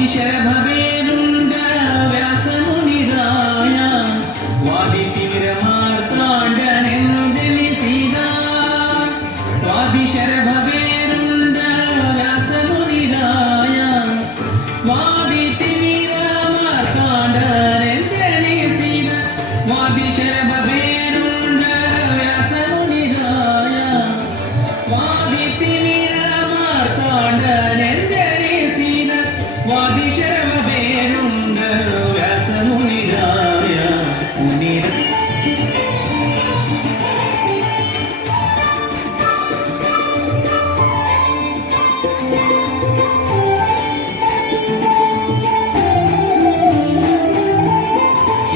ವಾದಿಶರಭವೇರುಂಡ ವ್ಯಾಸಮುನಿರಾಯ ವಾದಿತಿವಿರ ಮಾರ್ತಾಂಡನೆಂದೆನಿಸಿದ ವಾದಿಶರಭವೇರುಂಡ ವ್ಯಾಸಮುನಿರಾಯ ವಾದಿತಿವಿರ ಮಾರ್ತಾಂಡನೆಂದೆನಿಸಿದ ವಾದಿಶರಭವೇರುಂಡ ವ್ಯಾಸಮುನಿರಾಯ ವಾದಿತಿವಿರ ಮಾರ್ತಾಂಡನೆಂದೆನಿಸಿದ ವಾದಿಶರಭವೇರುಂಡ ವ್ಯಾಸಮುನಿರಾಯ ಮುನಿರ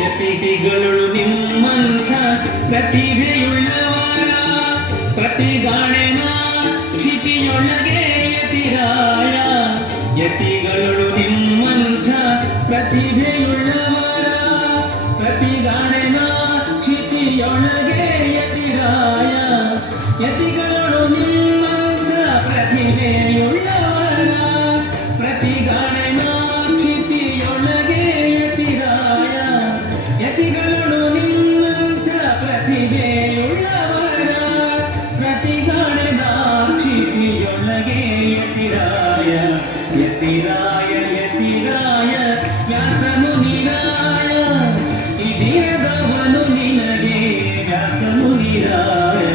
ಯತಿಗಳು ನಿಮ್ಮಂಥ ಪ್ರತಿಭೆಯುಳ್ಳವರ ಪ್ರತಿಗಾಣೆನ ಕ್ಷಿತಿಯೊಳಗೆ ಯತಿರಾಯ ಯತಿಗಳು ನಿಮ್ಮಂಥ ಪ್ರತಿಭೆಯುಳ್ಳವರ ಪ್ರತಿಗಾಣೆನ ಕ್ಷಿತಿಯೊಳಗೆ ಯತಿರಾಯ ಯತಿಗಳು ನಿಮ್ಮಂಥ ಪ್ರತಿಭೆಯುಳ್ಳವರ ಪ್ರತಿಗಾಣೆನ ಕ್ಷಿತಿಯೊಳಗೆ ಯತಿರಾಯ ಯತಿಗಳು ನಿಮ್ಮಂಥ ಪ್ರತಿಭೆಯುಳ್ಳವರ ಪ್ರತಿಗಾಣೆನ ಕ್ಷಿತಿಯೊಳಗೆ ಯತಿರಾಯ ಯತಿರಾಯ ಯತಿರಾಯ ವ್ಯಾಸಮುನಿರಾಯ ಇದಿರದವನು ನಿನಗೆ ವ್ಯಾಸಮುನಿರಾಯ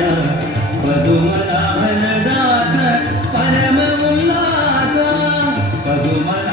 ಪದುಮಲಾಭನ ದಾಸ ಪರಮ ಉಲ್ಲಾಸ ಪದುಮಲ